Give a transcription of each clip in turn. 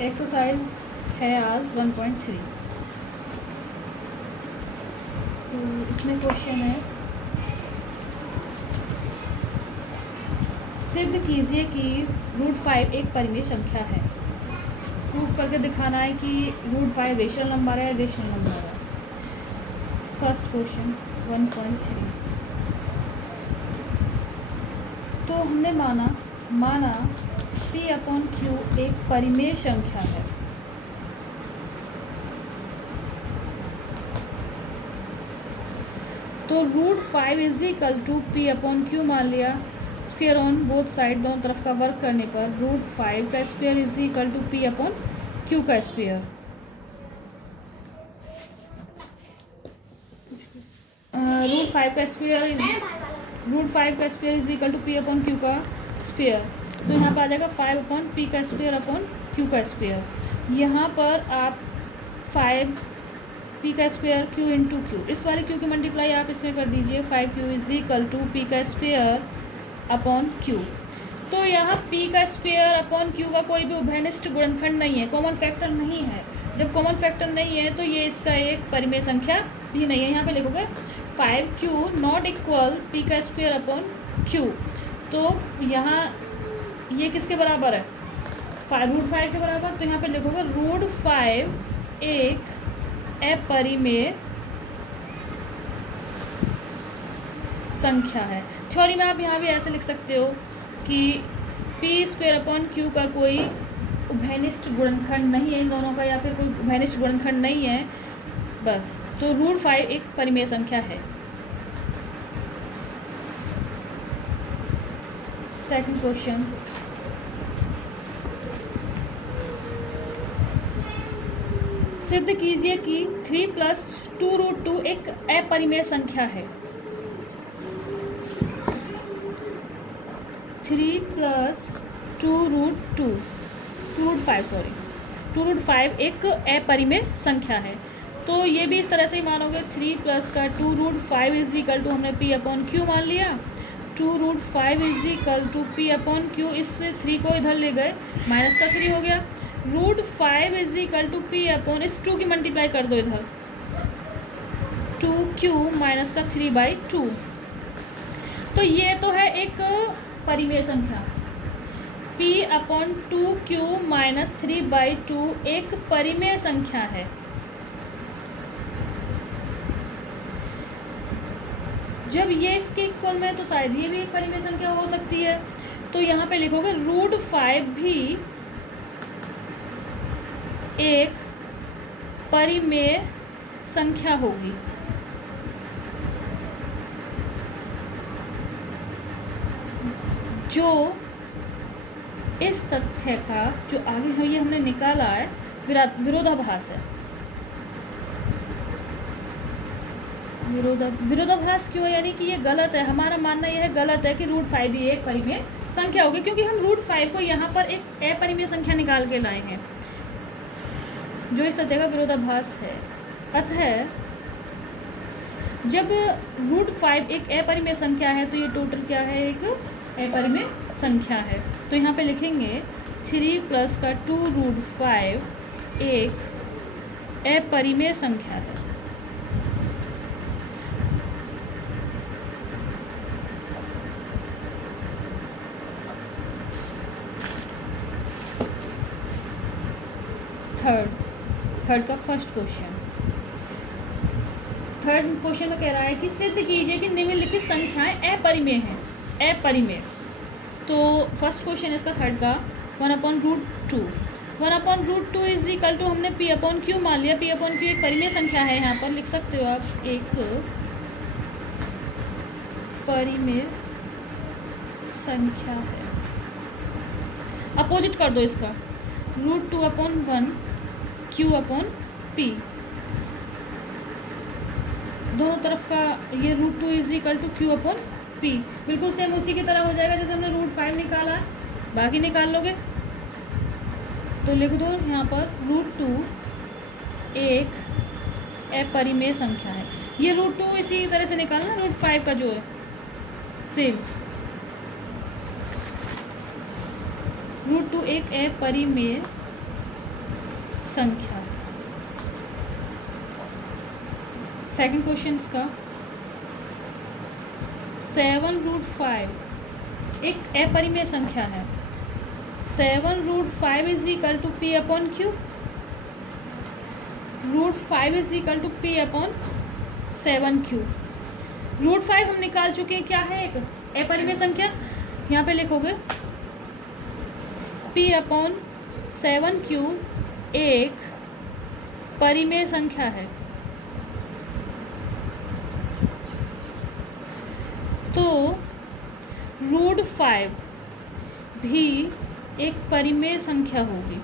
Exercise है आज 1.3। तो इसमें क्वेश्चन है, सिद्ध कीजिए कि √5 एक परिमेय संख्या है। प्रूफ करके दिखाना है कि √5 रेशनल नंबर है, रेशनल नंबर है। First question 1.3। तो हमने माना P/Q एक परिमेय संख्या है। तो √5 = P/Q मान लिया। स्क्वायर ऑन बोथ साइड, दोनों तरफ का वर्क करने पर √5 का स्क्वायर = P/Q का स्क्वायर। √5 का स्क्वायर P/Q का स्क्वायर। तो यहाँ पर आ जाएगा 5/P का स्क्वायर Q का स्क्वायर। यहाँ पर आप 5P का स्क्वायर Q × Q, इस वाले Q की मल्टीप्लाई आप इसमें कर दीजिए। 5Q = P का स्क्वायर Q। तो यहाँ P का स्क्वायर Q का कोई भी उभयनिष्ठ गुणनखंड नहीं है, कॉमन फैक्टर नहीं है। जब कॉमन फैक्टर नहीं है तो ये इसका एक परिमेय संख्या भी नहीं है। यहाँ पे लिखोगे 5Q ≠ P का स्क्वायर Q। तो यहाँ ये किसके बराबर है? √5 के बराबर। तो यहाँ पे लिखोगे √5 एक अपरिमेय संख्या है। थ्योरी में आप यहाँ भी ऐसे लिख सकते हो कि P² Q का कोई उभयनिष्ठ गुणनखंड नहीं है इन दोनों का, या फिर कोई उभयनिष्ठ गुणनखंड नहीं है बस। तो √5 एक परिमेय संख्या है। सेकंड क्वेश्चन, सिद्ध कीजिए कि 3 + 2√2 एक अपरिमेय संख्या है। 3 + 2√5 एक अपरिमेय संख्या है। तो ये भी इस तरह से ही मानोगे। 3 + का 2√5 = हमने P/Q मान लिया। 2√5 = P/Q, इस 3 को इधर ले गए, माइनस का 3 हो गया। √5 = P/, इस 2 की मल्टीप्लाई कर दो इधर, 2Q - का 3/2। तो ये तो है एक परिमेय संख्या। P/2Q - 3/2 एक परिमेय संख्या है। जब ये इसके इक्वल में तो शायद ये भी एक परिमेय संख्या हो सकती है। तो यहाँ पे लिखोगे √5 भी एक परिमेय संख्या होगी। जो इस तथ्य का जो आगे है ये हमने निकाला है विरोधाभास है। विरोधाभास क्यों है? यानी कि ये गलत है। हमारा मानना यह है गलत है कि √5 भी एक परिमेय संख्या होगी, क्योंकि हम √5 को यहाँ पर एक अपरिमेय संख्या निकाल के लाए हैं, जो इस तथ्य का विरोधाभास है। अतः जब √5 एक अपरिमेय संख्या है तो ये टोटल क्या है? एक अपरिमेय संख्या है। तो यहाँ पे लिखेंगे 3 + का 2√5 एक अपरिमेय संख्या है। थर्ड का फर्स्ट क्वेश्चन। थर्ड क्वेश्चन में कह रहा है कि सिद्ध कीजिए कि निम्नलिखित संख्याएं अपरिमेय हैं। अपरिमेय। तो फर्स्ट क्वेश्चन इसका थर्ड का 1/√2। 1/√2 = हमने P/Q मान लिया। P/Q एक परिमेय संख्या है। यहाँ पर लिख सकते हो आप, एक परिमेय संख्या है। अपोजिट कर दो इसका, √2/1 Q/P। दोनों तरफ का ये √2 = Q/P। बिल्कुल सेम उसी की तरह हो जाएगा जैसे हमने √5 निकाला, बाकी निकाल लोगे। तो लिख दो यहाँ पर √2 एक अपरिमेय संख्या है। ये √2 इसी तरह से निकालना, √5 का जो है सेम। √2 एक अपरिमेय संख्या। सेकंड क्वेश्चन इसका 7√5 एक अपरिमेय संख्या है। 7√5 is equal to P upon Q. √5 is equal to P upon 7q। √5 हम निकाल चुके हैं, क्या है, एक अपरिमेय संख्या। यहाँ पे लिखोगे p अपॉन 7q एक परिमेय संख्या है। तो √5 भी एक परिमेय संख्या होगी।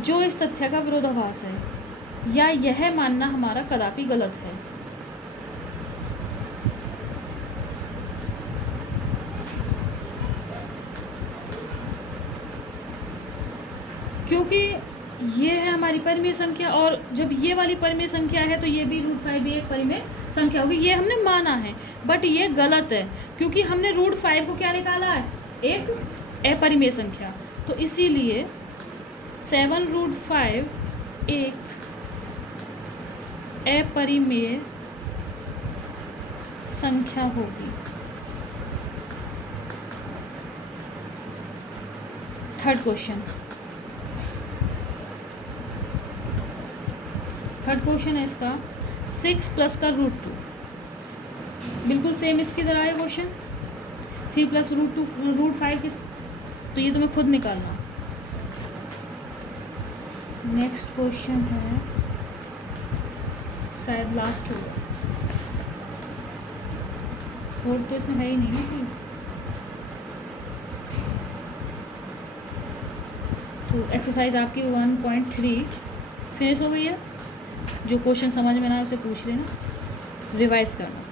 जो इस तथ्य का विरोधाभास है, या यह मानना हमारा कदापि गलत है। क्योंकि ये है हमारी परिमेय संख्या, और जब ये वाली परिमेय संख्या है तो ये भी √5 भी एक परिमेय संख्या होगी। ये हमने माना है, बट ये गलत है, क्योंकि हमने √5 को क्या निकाला है, एक अपरिमेय संख्या। तो इसीलिए 7√5 एक अपरिमेय संख्या होगी। थर्ड क्वेश्चन है इसका 6 प्लस का √2, बिल्कुल सेम इसकी तरह है क्वेश्चन। 3 प्लस √5 किस, तो ये तुम्हें खुद निकालना। नेक्स्ट क्वेश्चन है, शायद लास्ट होगा, फोर्थ तो इसमें है ही नहीं ना कोई। तो एक्सरसाइज आपकी 1.3 फिनिश हो गई है। जो क्वेश्चन समझ में ना आए उसे पूछ लेना, रिवाइज करना।